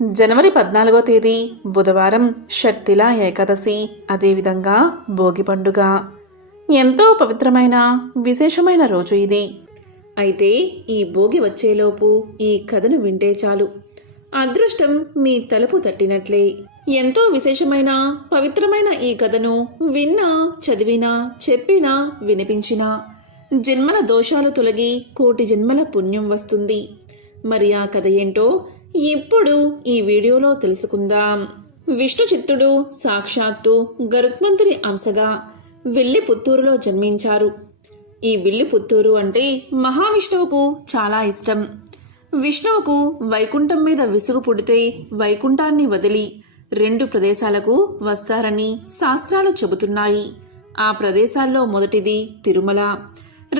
జనవరి 14వ తేదీ బుధవారం షట్తిల ఏకాదశి, అదేవిధంగా భోగి పండుగ. ఎంతో పవిత్రమైన విశేషమైన రోజు ఇది. అయితే ఈ భోగి వచ్చేలోపు ఈ కథను వింటే చాలు, అదృష్టం మీ తలుపు తట్టినట్లే. ఎంతో విశేషమైన పవిత్రమైన ఈ కథను విన్నా, చదివినా, చెప్పినా, వినిపించినా జన్మల దోషాలు తొలగి కోటి జన్మల పుణ్యం వస్తుంది. మరి ఆ కథ ఏంటో ఇప్పుడు ఈ వీడియోలో తెలుసుకుందాం. విష్ణు చిత్తుడు సాక్షాత్తు గరుత్మంతుని అంశగా విల్లిపుత్తూరులో జన్మించారు. ఈ విల్లిపుత్తూరు అంటే మహావిష్ణువుకు చాలా ఇష్టం. విష్ణువుకు వైకుంఠం మీద విసుగు పుడితే వైకుంఠాన్ని వదిలి 2 ప్రదేశాలకు వస్తారని శాస్త్రాలు చెబుతున్నాయి. ఆ ప్రదేశాల్లో మొదటిది తిరుమల,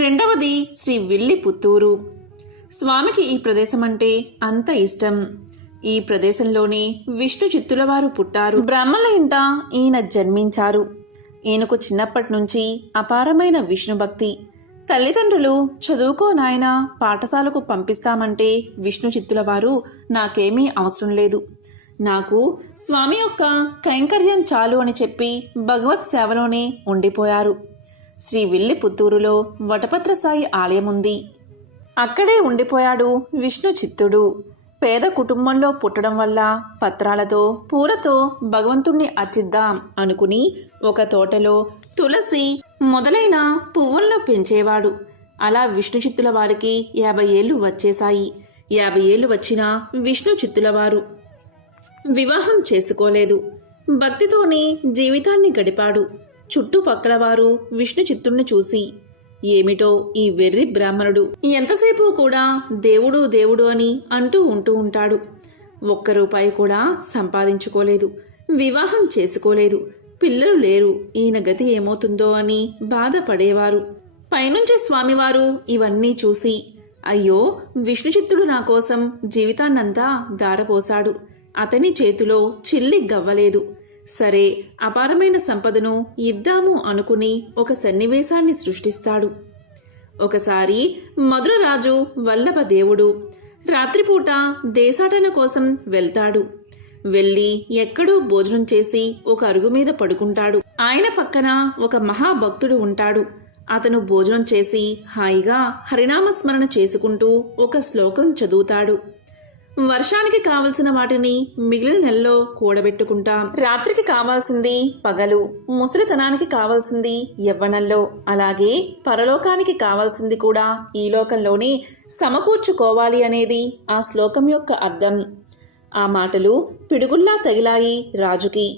రెండవది శ్రీ విల్లిపుత్తూరు. స్వామికి ఈ ప్రదేశం అంటే అంత ఇష్టం. ఈ ప్రదేశంలోనే విష్ణు చిత్తుల వారు పుట్టారు. బ్రాహ్మణుల ఇంట ఈయన జన్మించారు. ఈయనకు చిన్నప్పటి నుంచి అపారమైన విష్ణు భక్తి. తల్లిదండ్రులు చదువుకో నాయనా, పాఠశాలకు పంపిస్తామంటే విష్ణు చిత్తుల వారు నాకేమీ అవసరం లేదు, నాకు స్వామి యొక్క కైంకర్యం చాలు అని చెప్పి భగవత్ సేవలోనే ఉండిపోయారు. శ్రీ విల్లిపుత్తూరులో వటపత్ర సాయి ఆలయం ఉంది. అక్కడే ఉండిపోయాడు విష్ణు చిత్తుడు. పేద కుటుంబంలో పుట్టడం వల్ల పత్రాలతో పూలతో భగవంతుణ్ణి అర్చిద్దాం అనుకుని ఒక తోటలో తులసి మొదలైన పువ్వులను పెంచేవాడు. అలా విష్ణు చిత్తుల వారికి 50 ఏళ్లు వచ్చేశాయి. 50 ఏళ్లు వచ్చినా విష్ణు చిత్తుల వారు వివాహం చేసుకోలేదు. భక్తితోనే జీవితాన్ని గడిపాడు. చుట్టుపక్కల వారు విష్ణు చిత్తుణ్ణి చూసి, ఏమిటో ఈ వెర్రి బ్రాహ్మణుడు, ఎంతసేపు కూడా దేవుడు దేవుడు అని ఉంటూ ఉంటాడు. 1 రూపాయి కూడా సంపాదించుకోలేదు, వివాహం చేసుకోలేదు, పిల్లలు లేరు, ఈయన గతి ఏమవుతుందో అని బాధపడేవారు. పైనుంచి స్వామివారు ఇవన్నీ చూసి, అయ్యో, విష్ణు చిత్తుడు నా కోసం జీవితాన్నంతా దారపోశాడు, అతని చేతిలో చిల్లి గవ్వలేదు, సరే అపారమైన సంపదను ఇద్దాము అనుకుని ఒక సన్నివేశాన్ని సృష్టిస్తాడు. ఒకసారి మధురరాజు వల్లభదేవుడు రాత్రిపూట దేశాటన కోసం వెళ్తాడు. వెళ్ళి ఎక్కడో భోజనం చేసి ఒక అరుగు మీద పడుకుంటాడు. ఆయన పక్కన ఒక మహాభక్తుడు ఉంటాడు. అతను భోజనం చేసి హాయిగా హరినామస్మరణ చేసుకుంటూ ఒక శ్లోకం చదువుతాడు. వర్షానికి కావలసిన వాటిని మిగిలిన నెలలో కూడబెట్టుకుంటాం, రాత్రికి కావాల్సింది పగలు, ముసలితనానికి కావాల్సింది యవ్వనంలో, అలాగే పరలోకానికి కావాల్సింది కూడా ఈ లోకంలోనే సమకూర్చుకోవాలి అనేది ఆ శ్లోకం యొక్క అర్థం. ఆ మాటలు పిడుగుల్లా తగిలాయి రాజుకి.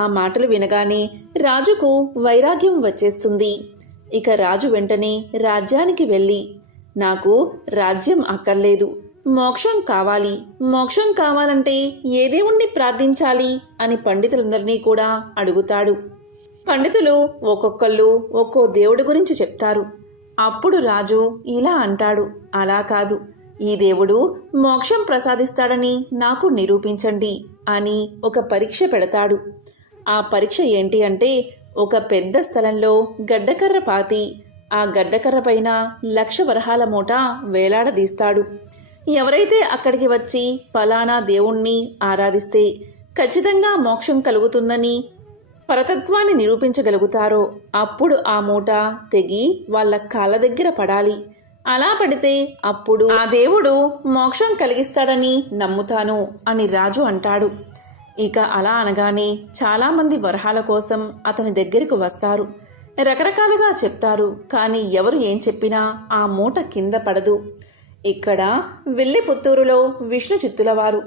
ఆ మాటలు వినగానే రాజుకు వైరాగ్యం వచ్చేస్తుంది. ఇక రాజు వెంటనే రాజ్యానికి వెళ్ళి, నాకు రాజ్యం అక్కర్లేదు, మోక్షం కావాలి, మోక్షం కావాలంటే ఏ దేవుణ్ణి ప్రార్థించాలి అని పండితులందరినీ కూడా అడుగుతాడు. పండితులు ఒక్కొక్కళ్ళు ఒక్కో దేవుడి గురించి చెప్తారు. అప్పుడు రాజు ఇలా అంటాడు, అలా కాదు, ఈ దేవుడు మోక్షం ప్రసాదిస్తాడని నాకు నిరూపించండి అని ఒక పరీక్ష పెడతాడు. ఆ పరీక్ష ఏంటి అంటే, ఒక పెద్ద స్థలంలో గడ్డకర్ర పాతి ఆ గడ్డకర్ర పైన 1,00,000 వరహాల మూట వేలాడదీస్తాడు. ఎవరైతే అక్కడికి వచ్చి ఫలానా దేవుణ్ణి ఆరాధిస్తే ఖచ్చితంగా మోక్షం కలుగుతుందని పరతత్వాన్ని నిరూపించగలుగుతారో అప్పుడు ఆ మూట తెగి వాళ్ళ కాళ్ళ దగ్గర పడాలి. అలా పడితే అప్పుడు ఆ దేవుడు మోక్షం కలిగిస్తాడని నమ్ముతాను అని రాజు అంటాడు. ఇక అలా అనగానే చాలామంది వరహాల కోసం అతని దగ్గరకు వస్తారు. రకరకాలుగా చెప్తారు, కానీ ఎవరు ఏం చెప్పినా ఆ మూట కింద పడదు. ఇక్కడ విల్లిపుత్తూరులో విష్ణు చిత్తుల వారు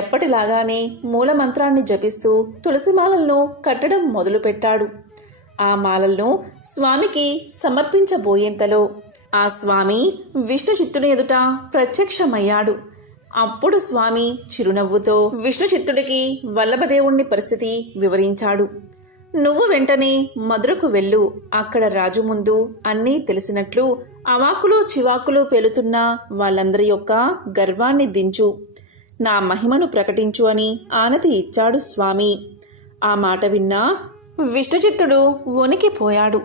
ఎప్పటిలాగానే మూలమంత్రాన్ని జపిస్తూ తులసిమాలలను కట్టడం మొదలుపెట్టాడు. ఆ మాలలను స్వామికి సమర్పించబోయేంతలో ఆ స్వామి విష్ణు చిత్తుని ఎదుట ప్రత్యక్షమయ్యాడు. అప్పుడు స్వామి చిరునవ్వుతో విష్ణు చిత్తుడికి వల్లభదేవుణ్ణి పరిస్థితి వివరించాడు. నువ్వు వెంటనే మధురకు వెళ్ళు, అక్కడ రాజు ముందు అన్నీ తెలిసినట్లు అవాకులు చివాకులు పేలుతున్న వాళ్ళందరి యొక్క గర్వాన్ని దించు, నా మహిమను ప్రకటించు అని ఆనతి ఇచ్చాడు స్వామి. ఆ మాట విన్నా విష్ణుచిత్తుడు వణికిపోయాడు.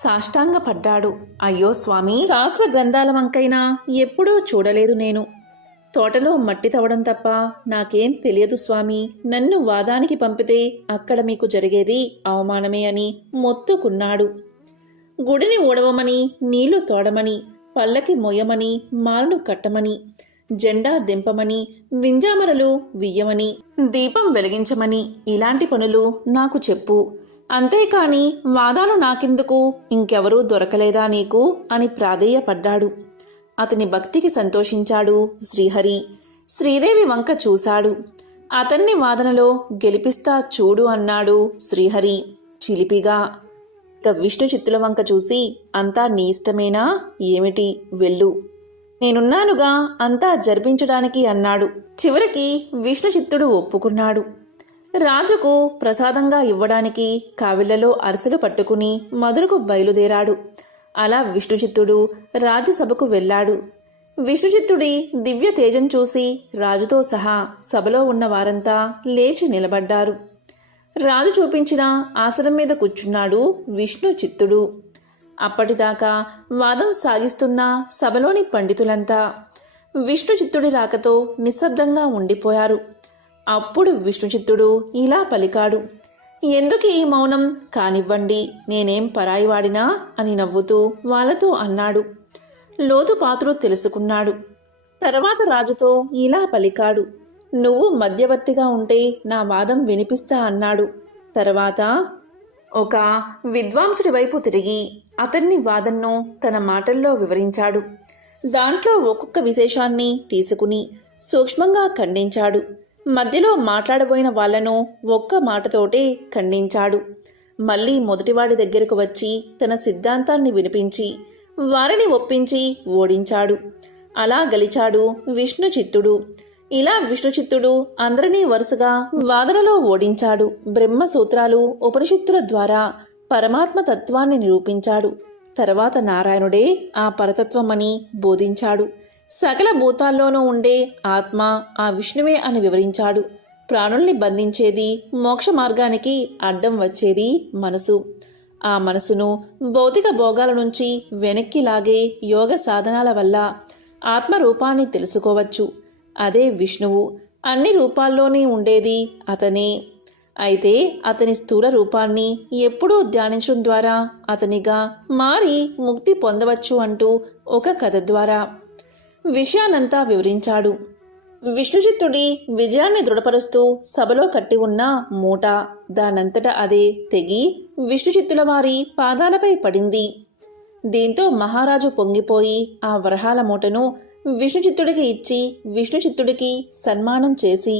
సాష్టాంగపడ్డాడు. అయ్యో స్వామి, శాస్త్ర గ్రంథాల వంకైనా ఎప్పుడూ చూడలేదు నేను. తోటలో మట్టి తవ్వడం తప్ప నాకేం తెలియదు స్వామి. నన్ను వాదానికి పంపితే అక్కడ మీకు జరిగేది అవమానమే అని మొత్తుకున్నాడు. గుడిని ఊడవమని, నీళ్లు తోడమని, పల్లకి మొయ్యమని, మాలను కట్టమని, జెండా దింపమని, వింజామరలు వియ్యమని, దీపం వెలిగించమని, ఇలాంటి పనులు నాకు చెప్పు. అంతేకాని వాదాలు నాకెందుకు, ఇంకెవరూ దొరకలేదా నీకు అని ప్రాధేయపడ్డాడు. అతని భక్తికి సంతోషించాడు శ్రీహరి. శ్రీదేవి వంక చూశాడు. అతన్ని వాదనలో గెలిపిస్తా చూడు అన్నాడు శ్రీహరి చిలిపిగా. ఇక విష్ణు చిత్తుల వంక చూసి, అంతా నీ ఇష్టమేనా ఏమిటి, వెళ్ళు, నేనున్నానుగా అంతా జరిపించడానికి అన్నాడు. చివరికి విష్ణు చిత్తుడు ఒప్పుకున్నాడు. రాజుకు ప్రసాదంగా ఇవ్వడానికి కావిళ్లలో అరిసెలు పట్టుకుని మధురకు బయలుదేరాడు. అలా విష్ణుచిత్తుడు రాజ్యసభకు వెళ్ళాడు. విష్ణుచిత్తుడి దివ్య తేజం చూసి రాజుతో సహా సభలో ఉన్న వారంతా లేచి నిలబడ్డారు. రాజు చూపించిన ఆసనం మీద కూర్చున్నాడు విష్ణుచిత్తుడు. అప్పటిదాకా వాదం సాగిస్తున్న సభలోని పండితులంతా విష్ణుచిత్తుడి రాకతో నిశ్శబ్దంగా ఉండిపోయారు. అప్పుడు విష్ణుచిత్తుడు ఇలా పలికాడు. ఎందుకు ఈ మౌనం, కానివ్వండి, నేనేం పరాయివాడినా అని నవ్వుతూ వాళ్ళతో అన్నాడు. లోతుపాతులు తెలుసుకున్నాడు. తర్వాత రాజుతో ఇలా పలికాడు. నువ్వు మధ్యవర్తిగా ఉంటే నా వాదం వినిపిస్తా అన్నాడు. తర్వాత ఒక విద్వాంసుడి వైపు తిరిగి అతన్ని వాదన్ను తన మాటల్లో వివరించాడు. దాంట్లో ఒక్కొక్క విశేషాన్ని తీసుకుని సూక్ష్మంగా ఖండించాడు. మధ్యలో మాట్లాడబోయిన వాళ్లను ఒక్క మాటతోటే ఖండించాడు. మళ్ళీ మొదటివాడి దగ్గరకు వచ్చి తన సిద్ధాంతాన్ని వినిపించి వారిని ఒప్పించి ఓడించాడు. అలా గెలిచాడు విష్ణుచిత్తుడు. ఇలా విష్ణుచిత్తుడు అందరినీ వరుసగా వాదనలో ఓడించాడు. బ్రహ్మసూత్రాలు, ఉపనిషత్తుల ద్వారా పరమాత్మ తత్వాన్ని నిరూపించాడు. తర్వాత నారాయణుడే ఆ పరతత్వమని బోధించాడు. సకల భూతాల్లోనూ ఉండే ఆత్మ ఆ విష్ణువే అని వివరించాడు. ప్రాణుల్ని బంధించేది, మోక్ష మార్గానికి అడ్డం వచ్చేది మనసు. ఆ మనసును భౌతిక భోగాల నుంచి వెనక్కి లాగే యోగ సాధనాల వల్ల ఆత్మరూపాన్ని తెలుసుకోవచ్చు. అదే విష్ణువు. అన్ని రూపాల్లోనే ఉండేది అతనే. అయితే అతని స్థూల రూపాన్ని ఎప్పుడూ ధ్యానించడం ద్వారా అతనిగా మారి ముక్తి పొందవచ్చు అంటూ ఒక కథ ద్వారా విషయానంతా వివరించాడు. విష్ణుచిత్తుడి విజయాన్ని దృఢపరుస్తూ సభలో కట్టి ఉన్న మూట దానంతట అదే తెగి విష్ణుచిత్తుల వారి పాదాలపై పడింది. దీంతో మహారాజు పొంగిపోయి ఆ వరహాల మూటను విష్ణుచిత్తుడికి ఇచ్చి విష్ణుచిత్తుడికి సన్మానం చేసి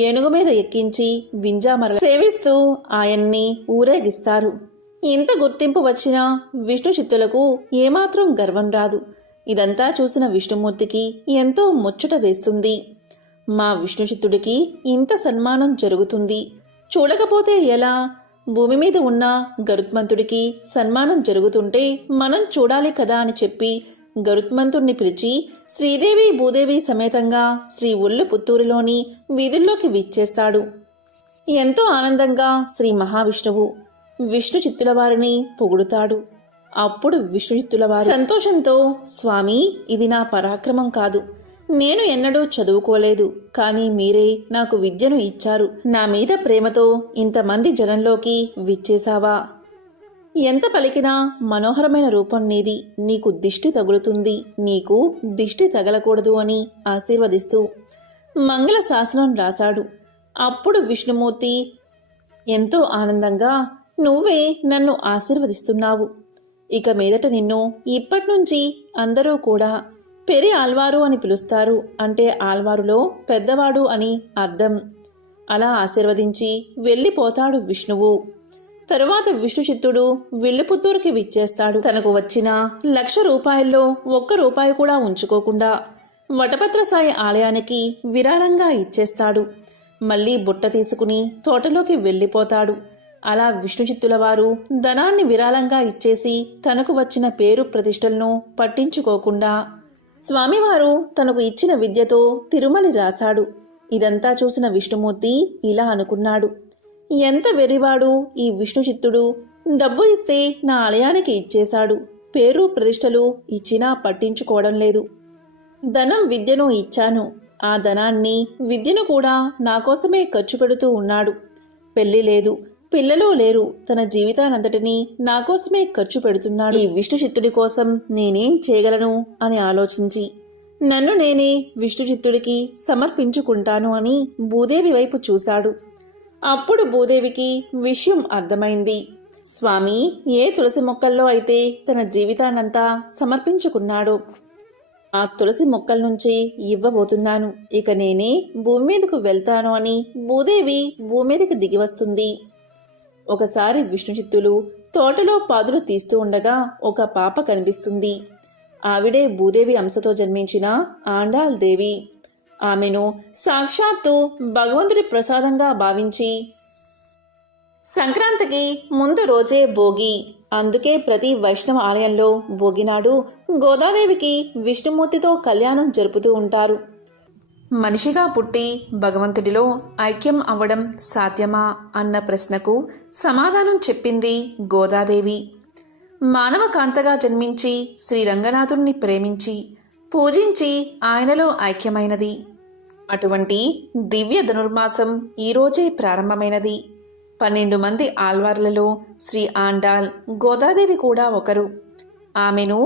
ఏనుగు మీద ఎక్కించి వింజామర సేవిస్తూ ఆయన్ని ఊరేగిస్తారు. ఇంత గుర్తింపు వచ్చినా విష్ణుచిత్తులకు ఏమాత్రం గర్వం రాదు. ఇదంతా చూసిన విష్ణుమూర్తికి ఎంతో ముచ్చట వేస్తుంది. మా విష్ణుచిత్తుడికి ఇంత సన్మానం జరుగుతుంది, చూడకపోతే ఎలా? భూమి మీద ఉన్న గరుత్మంతుడికి సన్మానం జరుగుతుంటే మనం చూడాలి కదా అని చెప్పి గరుత్మంతుణ్ణి పిలిచి శ్రీదేవి భూదేవి సమేతంగా శ్రీ ఒళ్ళు పుత్తూరులోని వీధుల్లోకి విచ్చేస్తాడు. ఎంతో ఆనందంగా శ్రీ మహావిష్ణువు విష్ణుచిత్తుల వారిని పొగుడుతాడు. అప్పుడు విష్ణుచిత్తుల వారు సంతోషంతో, స్వామి, ఇది నా పరాక్రమం కాదు, నేను ఎన్నడూ చదువుకోలేదు, కానీ మీరే నాకు విద్యను ఇచ్చారు. నా మీద ప్రేమతో ఇంతమంది జనంలోకి విచ్చేశావా? ఎంత పలికినా మనోహరమైన రూపం నీది, నీకు దిష్టి తగులుతుంది, నీకు దిష్టి తగలకూడదు అని ఆశీర్వదిస్తూ మంగళ శాసనం రాశాడు. అప్పుడు విష్ణుమూర్తి ఎంతో ఆనందంగా, నువ్వే నన్ను ఆశీర్వదిస్తున్నావు, ఇక మీదట నిన్ను ఇప్పట్నుంచి అందరూ కూడా పెరి ఆల్వారు అని పిలుస్తారు. అంటే ఆల్వారులో పెద్దవాడు అని అర్థం. అలా ఆశీర్వదించి వెళ్ళిపోతాడు విష్ణువు. తరువాత విష్ణుచిత్తుడు విల్లుపుత్తూరుకి విచ్చేస్తాడు. తనకు వచ్చిన 1,00,000 రూపాయల్లో ఒక్క రూపాయి కూడా ఉంచుకోకుండా వటపత్రసాయి ఆలయానికి విరాళంగా ఇచ్చేస్తాడు. మళ్ళీ బుట్ట తీసుకుని తోటలోకి వెళ్ళిపోతాడు. అలా విష్ణుచిత్తుల వారు ధనాన్ని విరాళంగా ఇచ్చేసి తనకు వచ్చిన పేరు ప్రతిష్టలను పట్టించుకోకుండా స్వామివారు తనకు ఇచ్చిన విద్యతో తిరుమలి రాశాడు. ఇదంతా చూసిన విష్ణుమూర్తి ఇలా అనుకున్నాడు. ఎంత వెర్రివాడు ఈ విష్ణుచిత్తుడు! డబ్బు ఇస్తే నా ఆలయానికి ఇచ్చేశాడు, పేరు ప్రతిష్టలు ఇచ్చినా పట్టించుకోవడం లేదు. ధనం విద్యను ఇచ్చాను, ఆ ధనాన్ని, విద్యను కూడా నా కోసమే ఖర్చు పెడుతూ ఉన్నాడు. పెళ్లి లేదు, పిల్లలు లేరు, తన జీవితానంతటినీ నా కోసమే ఖర్చు పెడుతున్నాడు. ఈ విష్ణు చిత్తుడి కోసం నేనేం చేయగలను అని ఆలోచించి నన్ను నేనే విష్ణు చిత్తుడికి సమర్పించుకుంటాను అని భూదేవి వైపు చూశాడు. అప్పుడు భూదేవికి విషయం అర్థమైంది. స్వామి ఏ తులసి మొక్కల్లో అయితే తన జీవితాన్నంతా సమర్పించుకున్నాడో ఆ తులసి మొక్కల నుంచి ఇవ్వబోతున్నాను. ఇక నేనే భూమి మీదకు వెళ్తాను అని భూదేవి భూమి మీదకి దిగివస్తుంది. ఒకసారి విష్ణు చిత్తులు తోటలో పాదులు తీస్తూ ఉండగా ఒక పాప కనిపిస్తుంది. ఆవిడే భూదేవి అంశతో జన్మించిన ఆండాల్ దేవి. ఆమెను సాక్షాత్తు భగవంతుడి ప్రసాదంగా భావించి సంక్రాంతికి ముందు రోజే భోగి, అందుకే ప్రతి వైష్ణవ ఆలయంలో భోగినాడు గోదాదేవికి విష్ణుమూర్తితో కళ్యాణం జరుపుతూ ఉంటారు. మనిషిగా పుట్టి భగవంతుడిలో ఐక్యం అవ్వడం సాధ్యమా అన్న ప్రశ్నకు సమాధానం చెప్పింది గోదాదేవి. మానవ కాంతగా జన్మించి శ్రీరంగనాథుణ్ణి ప్రేమించి పూజించి ఆయనలో ఐక్యమైనది. అటువంటి దివ్య ధనుర్మాసం ఈరోజే ప్రారంభమైనది. 12 మంది ఆల్వార్లలో శ్రీ ఆండాల్ గోదాదేవి కూడా ఒకరు. ఆమెను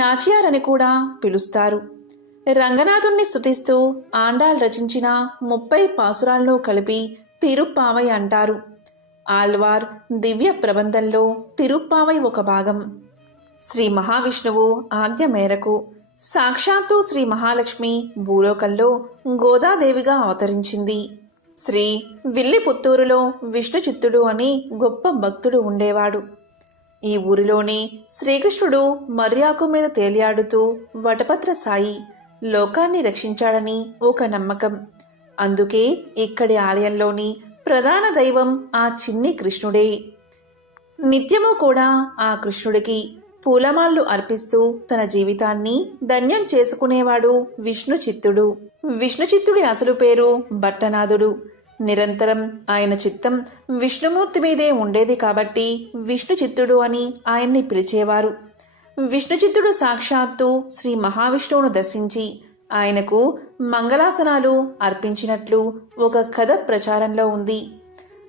నాచియారని కూడా పిలుస్తారు. రంగనాథుణ్ణి స్తుతిస్తూ ఆండాల్ రచించిన 30 పాసురాల్లో కలిపి తిరుప్పావై అంటారు. ఆల్వార్ దివ్య ప్రబంధంలో తిరుప్పావై ఒక భాగం. శ్రీ మహావిష్ణువు ఆజ్ఞ మేరకు సాక్షాత్తు శ్రీ మహాలక్ష్మి భూలోకంలో గోదాదేవిగా అవతరించింది. శ్రీ విల్లిపుత్తూరులో విష్ణు చిత్తుడు అని గొప్ప భక్తుడు ఉండేవాడు. ఈ ఊరిలోనే శ్రీకృష్ణుడు మర్యాకు మీద తేలియాడుతూ వటపత్ర సాయి లోకాన్ని రక్షించాడని ఒక నమ్మకం. అందుకే ఇక్కడి ఆలయంలోని ప్రధాన దైవం ఆ చిన్ని కృష్ణుడే. నిత్యము కూడా ఆ కృష్ణుడికి పూలమాళ్ళు అర్పిస్తూ తన జీవితాన్ని ధన్యం చేసుకునేవాడు విష్ణు చిత్తుడు. విష్ణు చిత్తుడి అసలు పేరు భట్టనాథుడు. నిరంతరం ఆయన చిత్తం విష్ణుమూర్తి మీదే ఉండేది కాబట్టి విష్ణు చిత్తుడు అని ఆయన్ని పిలిచేవారు. విష్ణు చిత్తుడు సాక్షాత్తు శ్రీ మహావిష్ణువును దర్శించి ఆయనకు మంగళాసనాలు అర్పించినట్లు ఒక కథ ప్రచారంలో ఉంది.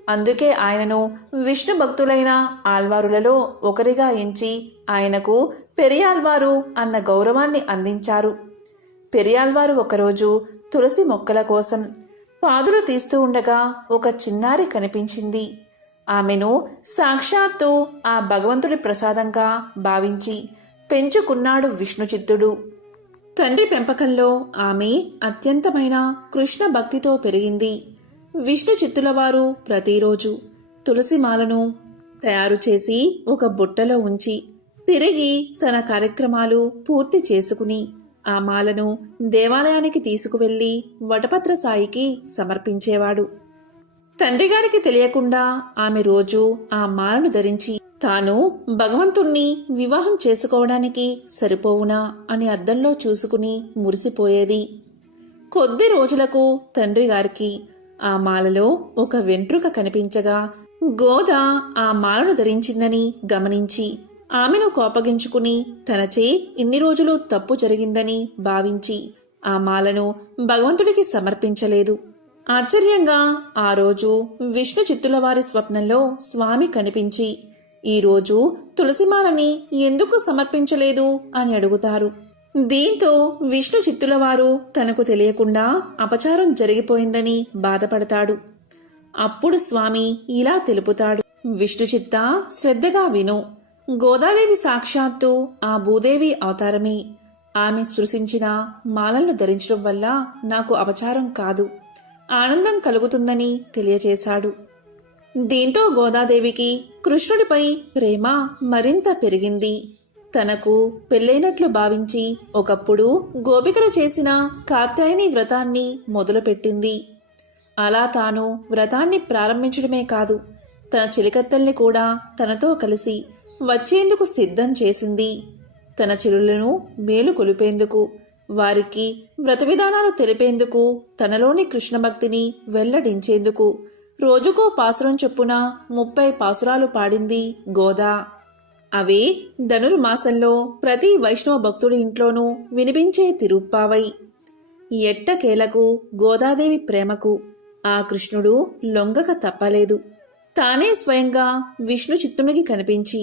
అందుకే ఆయనను విష్ణు భక్తులైన ఆల్వారులలో ఒకరిగా ఎంచి ఆయనకు పెరియాల్వారు అన్న గౌరవాన్ని అందించారు. పెరియాల్వారు ఒకరోజు తులసి మొక్కల కోసం పాదులు తీస్తూ ఉండగా ఒక చిన్నారి కనిపించింది. ఆమెను సాక్షాత్తు ఆ భగవంతుడి ప్రసాదంగా భావించి పెంచుకున్నాడు విష్ణు చిత్తుడు. తండ్రి పెంపకంలో ఆమె అత్యంతమైన కృష్ణ భక్తితో పెరిగింది. విష్ణు చిత్తులవారు ప్రతిరోజు తులసిమాలను తయారు చేసి ఒక బుట్టలో ఉంచి తిరిగి తన కార్యక్రమాలు పూర్తి చేసుకుని ఆ మాలను దేవాలయానికి తీసుకువెళ్లి వటపత్ర సాయికి సమర్పించేవాడు. తండ్రిగారికి తెలియకుండా ఆమె రోజు ఆ మాలను ధరించి తాను భగవంతుణ్ణి వివాహం చేసుకోవడానికి సరిపోవునా అని అద్దంలో చూసుకుని మురిసిపోయేది. కొద్ది రోజులకు తండ్రిగారికి ఆ మాలలో ఒక వెంట్రుక కనిపించగా గోద ఆ మాలను ధరించిందని గమనించి ఆమెను కోపగించుకుని తనచే ఇన్ని రోజులు తప్పు జరిగిందని భావించి ఆ మాలను భగవంతుడికి సమర్పించలేదు. ఆశ్చర్యంగా ఆ రోజు విష్ణు చిత్తులవారి స్వప్నంలో స్వామి కనిపించి ఈరోజు తులసిమాలని ఎందుకు సమర్పించలేదు అని అడుగుతారు. దీంతో విష్ణు చిత్తులవారు తనకు తెలియకుండా అపచారం జరిగిపోయిందని బాధపడతాడు. అప్పుడు స్వామి ఇలా తెలుపుతాడు, విష్ణు చిత్త శ్రద్ధగా విను. గోదాదేవి సాక్షాత్తు ఆ భూదేవి అవతారమే. ఆమె స్పృశించిన మాలలను ధరించడం వల్ల నాకు అపచారం కాదు, ఆనందం కలుగుతుందని తెలియచేశాడు. దీంతో గోదాదేవికి కృష్ణుడిపై ప్రేమ మరింత పెరిగింది. తనకు పెళ్ళైనట్లు భావించి ఒకప్పుడు గోపికలు చేసిన కాత్యాయని వ్రతాన్ని మొదలుపెట్టింది. అలా తాను వ్రతాన్ని ప్రారంభించడమే కాదు, తన చెలికత్తల్ని కూడా తనతో కలిసి వచ్చేందుకు సిద్ధం చేసింది. తన చెలులను మేలు కొలిపేందుకు, వారికి వ్రత విధానాలు తెలిపేందుకు, తనలోని కృష్ణభక్తిని వెల్లడించేందుకు రోజుకో పాసురం చొప్పున 30 పాసురాలు పాడింది గోదా. అవే ధనుర్మాసంలో ప్రతి వైష్ణవ భక్తుడి ఇంట్లోనూ వినిపించే తిరుప్పావై. ఎట్టకేలకు గోదాదేవి ప్రేమకు ఆ కృష్ణుడు లొంగక తప్పలేదు. తానే స్వయంగా విష్ణు చిత్తునికి కనిపించి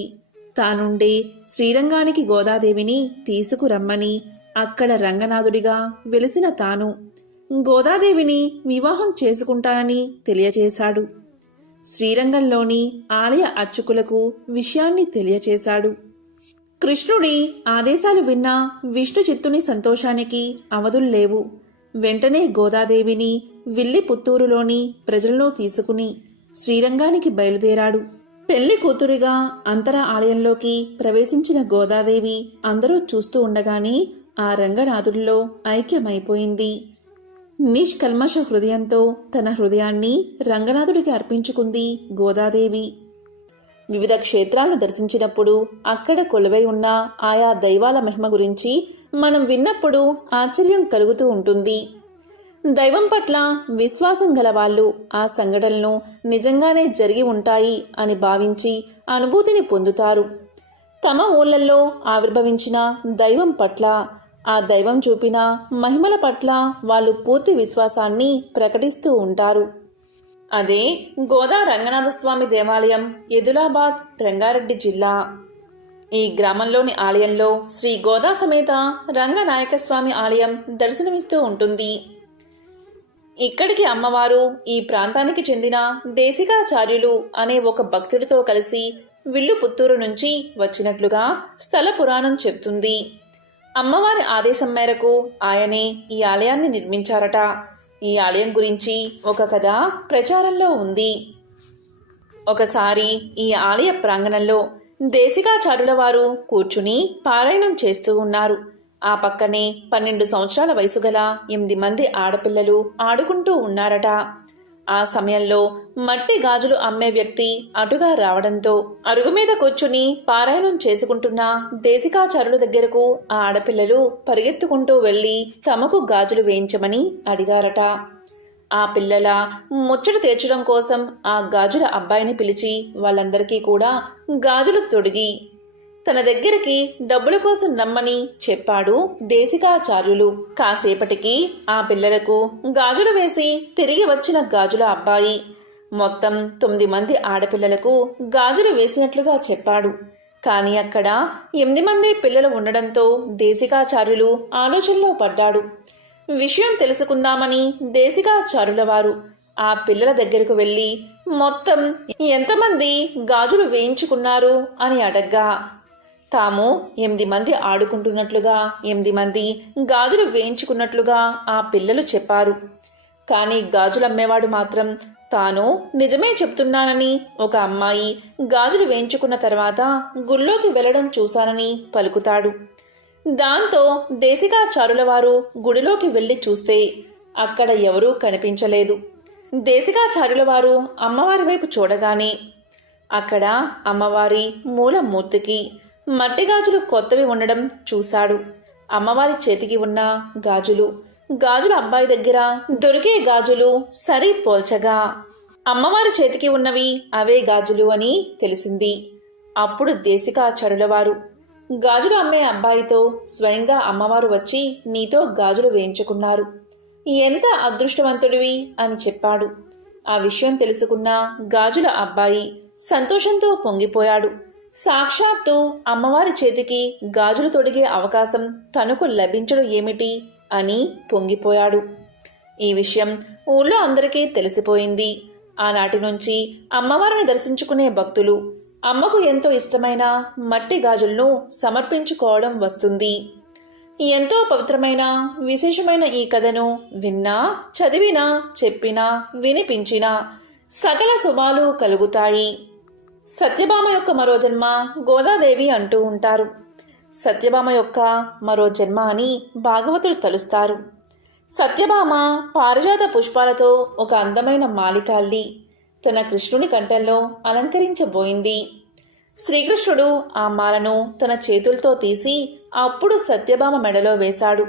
తానుండే శ్రీరంగానికి గోదాదేవిని తీసుకురమ్మని అక్కడ రంగనాథుడిగా వెలిసిన తాను గోదాదేవిని వివాహం చేసుకుంటానని తెలియచేశాడు. శ్రీరంగంలోని ఆలయ అర్చకులకు విషయాన్ని తెలియచేశాడు. కృష్ణుడి ఆదేశాలు విన్న విష్ణు చిత్తుని సంతోషానికి అవధుల్లేవు. వెంటనే గోదాదేవిని విల్లిపుత్తూరులోని ప్రజలను తీసుకుని శ్రీరంగానికి బయలుదేరాడు. పెళ్లి కూతురిగా అంతర ఆలయంలోకి ప్రవేశించిన గోదాదేవి అందరూ చూస్తూ ఉండగానే ఆ రంగనాథుడిలో ఐక్యమైపోయింది. నిష్కల్మష హృదయంతో తన హృదయాన్ని రంగనాథుడికి అర్పించుకుంది గోదాదేవి. వివిధ క్షేత్రాలను దర్శించినప్పుడు అక్కడ కొలువై ఉన్న ఆయా దైవాల మహిమ గురించి మనం విన్నప్పుడు ఆశ్చర్యం కలుగుతూ ఉంటుంది. దైవం పట్ల విశ్వాసం గల వాళ్ళు ఆ సంఘటనలను నిజంగానే జరిగి ఉంటాయి అని భావించి అనుభూతిని పొందుతారు. తమ ఊళ్ళల్లో ఆవిర్భవించిన దైవం పట్ల, ఆ దైవం చూపిన మహిమల పట్ల వాళ్ళు పూర్తి విశ్వాసాన్ని ప్రకటిస్తూ ఉంటారు. అదే గోదా రంగనాథస్వామి దేవాలయం, ఎదులాబాద్, రంగారెడ్డి జిల్లా. ఈ గ్రామంలోని ఆలయంలో శ్రీ గోదా సమేత రంగనాయకస్వామి ఆలయం దర్శనమిస్తూ ఉంటుంది. ఇక్కడికి అమ్మవారు ఈ ప్రాంతానికి చెందిన దేశికాచార్యులు అనే ఒక భక్తుడితో కలిసి విల్లుపుత్తూరు నుంచి వచ్చినట్లుగా స్థల పురాణం చెప్తుంది. అమ్మవారి ఆదేశం మేరకు ఆయనే ఈ ఆలయాన్ని నిర్మించారట. ఈ ఆలయం గురించి ఒక కథ ప్రచారంలో ఉంది. ఒకసారి ఈ ఆలయ ప్రాంగణంలో దేశికాచార్యుల వారు కూర్చుని పారాయణం చేస్తూ ఉన్నారు. ఆ పక్కనే 12 సంవత్సరాల వయసు గల 8 మంది ఆడపిల్లలు ఆడుకుంటూ ఉన్నారట. ఆ సమయంలో మట్టి గాజులు అమ్మే వ్యక్తి అటుగా రావడంతో అరుగు మీద కూర్చుని పారాయణం చేసుకుంటున్న దేశికాచార్యుల దగ్గరకు ఆ ఆడపిల్లలు పరిగెత్తుకుంటూ వెళ్లి తమకు గాజులు వేయించమని అడిగారట. ఆ పిల్లల ముచ్చట తీర్చడం కోసం ఆ గాజుల అబ్బాయిని పిలిచి వాళ్ళందరికీ కూడా గాజులు తొడిగి తన దగ్గరికి డబ్బుల కోసం నమ్మని చెప్పాడు దేశికాచార్యులు. కాసేపటికి ఆ పిల్లలకు గాజులు వేసి తిరిగి వచ్చిన గాజుల అబ్బాయి మొత్తం 9 మంది ఆడపిల్లలకు గాజులు వేసినట్లుగా చెప్పాడు. కానీ అక్కడ 8 మంది పిల్లలు ఉండడంతో దేశికాచార్యులు ఆలోచనలో పడ్డాడు. విషయం తెలుసుకుందామని దేశికాచార్యుల వారు ఆ పిల్లల దగ్గరకు వెళ్ళి మొత్తం ఎంతమంది గాజులు వేయించుకున్నారు అని అడగ్గా తాము 8 మంది ఆడుకుంటున్నట్లుగా 8 మంది గాజులు వేయించుకున్నట్లుగా ఆ పిల్లలు చెప్పారు. కానీ గాజులమ్మేవాడు మాత్రం తాను నిజమే చెప్తున్నానని, ఒక అమ్మాయి గాజులు వేయించుకున్న తర్వాత గుళ్ళోకి వెళ్లడం చూశానని పలుకుతాడు. దాంతో దేశికాచార్యుల వారు గుడిలోకి వెళ్లి చూస్తే అక్కడ ఎవరూ కనిపించలేదు. దేశికాచార్యుల వారు అమ్మవారి వైపు చూడగానే అక్కడ అమ్మవారి మూలమూర్తికి మట్టి గాజులు కొత్తవి ఉండడం చూశాడు. అమ్మవారి చేతికి ఉన్న గాజుల అబ్బాయి దగ్గర దొరికే గాజులు సరి పోల్చగా అమ్మవారి చేతికి ఉన్నవి అవే గాజులు అని తెలిసింది. అప్పుడు దేశికాచార్యుల వారు గాజులు అమ్మే అబ్బాయితో స్వయంగా అమ్మవారు వచ్చి నీతో గాజులు వేయించుకున్నారు, ఎంత అదృష్టవంతుడివి అని చెప్పాడు. ఆ విషయం తెలుసుకున్న గాజుల అబ్బాయి సంతోషంతో పొంగిపోయాడు. సాక్షాత్తు అమ్మవారి చేతికి గాజులు తొడిగే అవకాశం తనకు లభించడం ఏమిటి అని పొంగిపోయాడు. ఈ విషయం ఊళ్ళో అందరికీ తెలిసిపోయింది. ఆనాటి నుంచి అమ్మవారిని దర్శించుకునే భక్తులు అమ్మకు ఎంతో ఇష్టమైన మట్టి గాజులను సమర్పించుకోవడం వస్తుంది. ఎంతో పవిత్రమైన విశేషమైన ఈ కథను విన్నా, చదివినా, చెప్పినా, వినిపించినా సకల శుభాలు కలుగుతాయి. సత్యభామ యొక్క మరో జన్మ గోదాదేవి అంటూ ఉంటారు. సత్యభామ యొక్క మరో జన్మ అని భాగవతులు తలుస్తారు. సత్యభామ పారిజాత పుష్పాలతో ఒక అందమైన మాలికాల్లి తన కృష్ణుని కంఠంలో అలంకరించబోయింది. శ్రీకృష్ణుడు ఆ మాలను తన చేతులతో తీసి అప్పుడు సత్యభామ మెడలో వేశాడు.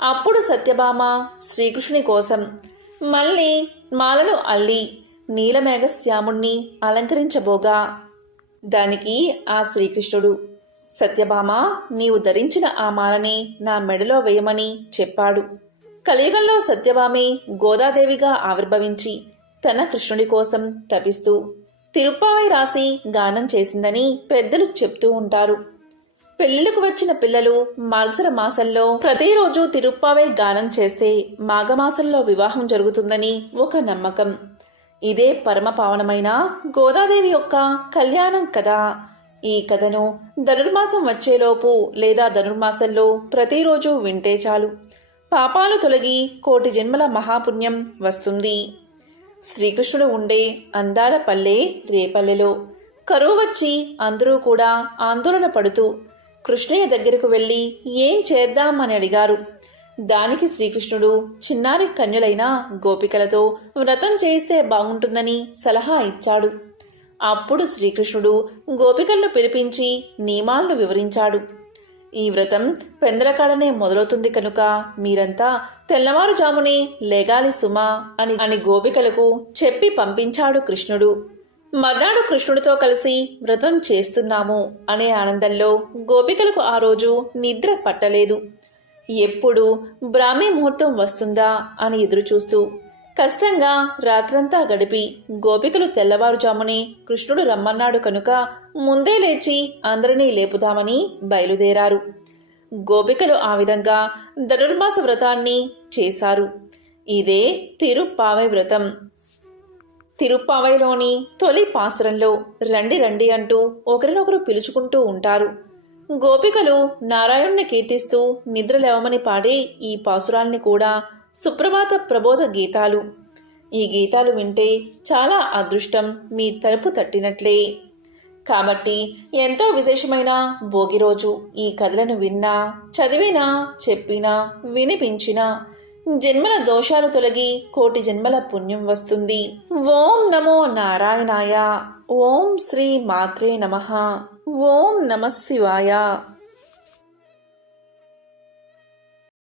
అప్పుడు సత్యభామ శ్రీకృష్ణుని కోసం మళ్ళీ మాలను అల్లి నీలమేఘశ్యాముణ్ణి అలంకరించబోగా దానికి ఆ శ్రీకృష్ణుడు సత్యభామ నీవు ధరించిన ఆ మాలని నా మెడలో వేయమని చెప్పాడు. కలియుగంలో సత్యభామి గోదాదేవిగా ఆవిర్భవించి తన కృష్ణుడి కోసం తపిస్తూ తిరుప్పావై రాసి గానం చేసిందని పెద్దలు చెప్తూ ఉంటారు. పెళ్లిళ్లకు వచ్చిన పిల్లలు మార్గశిర మాసంలో ప్రతిరోజు తిరుప్పావై గానం చేస్తే మాఘమాసంలో వివాహం జరుగుతుందని ఒక నమ్మకం. ఇదే పరమ పావనమైన గోదాదేవి యొక్క కళ్యాణం కదా. ఈ కథను ధనుర్మాసం వచ్చేలోపు లేదా ధనుర్మాసంలో ప్రతిరోజు వింటే చాలు పాపాలు తొలగి కోటి జన్మల మహాపుణ్యం వస్తుంది. శ్రీకృష్ణుడు ఉండే అందాల పల్లె రేపల్లెలో కరువు వచ్చి అందరూ కూడా ఆందోళన పడుతూ కృష్ణయ్య దగ్గరకు వెళ్ళి ఏం చేద్దామని అడిగారు. దానికి శ్రీకృష్ణుడు చిన్నారి కన్యలైన గోపికలతో వ్రతం చేస్తే బాగుంటుందని సలహా ఇచ్చాడు. అప్పుడు శ్రీకృష్ణుడు గోపికలను పిలిపించి నియమాలను వివరించాడు. ఈ వ్రతం పెందలకాడనే మొదలవుతుంది కనుక మీరంతా తెల్లవారుజామునే లేగాలి సుమా అని గోపికలకు చెప్పి పంపించాడు కృష్ణుడు. మర్నాడు కృష్ణుడితో కలిసి వ్రతం చేస్తున్నాము అనే ఆనందంలో గోపికలకు ఆ రోజు నిద్ర పట్టలేదు. ఎప్పుడు బ్రాహ్మీ ముహూర్తం వస్తుందా అని ఎదురుచూస్తూ కష్టంగా రాత్రంతా గడిపి గోపికలు తెల్లవారుజామునే కృష్ణుడు రమ్మన్నాడు కనుక ముందే లేచి అందరినీ లేపుదామని బయలుదేరారు. గోపికలు ఆ విధంగా ధనుర్మాస వ్రతాన్ని చేశారు. ఇదే తిరుప్పావై వ్రతం. తిరుప్పావైలోని తొలి పాసురంలో రండి రండి అంటూ ఒకరినొకరు పిలుచుకుంటూ ఉంటారు. గోపికలు నారాయణ్ణి కీర్తిస్తూ నిద్రలేవమని పాడే ఈ పాసురాల్ని కూడా సుప్రభాత ప్రబోధ గీతాలు. ఈ గీతాలు వింటే చాలా అదృష్టం మీ తలుపు తట్టినట్లే. కాబట్టి ఎంతో విశేషమైన భోగి రోజు ఈ కథలను విన్నా, చదివినా, చెప్పినా, వినిపించినా జన్మల దోషాలు తొలగి కోటి జన్మల పుణ్యం వస్తుంది. ఓం నమో నారాయణాయ. ఓం శ్రీ మాత్రే నమః. ఓం నమః శివాయ.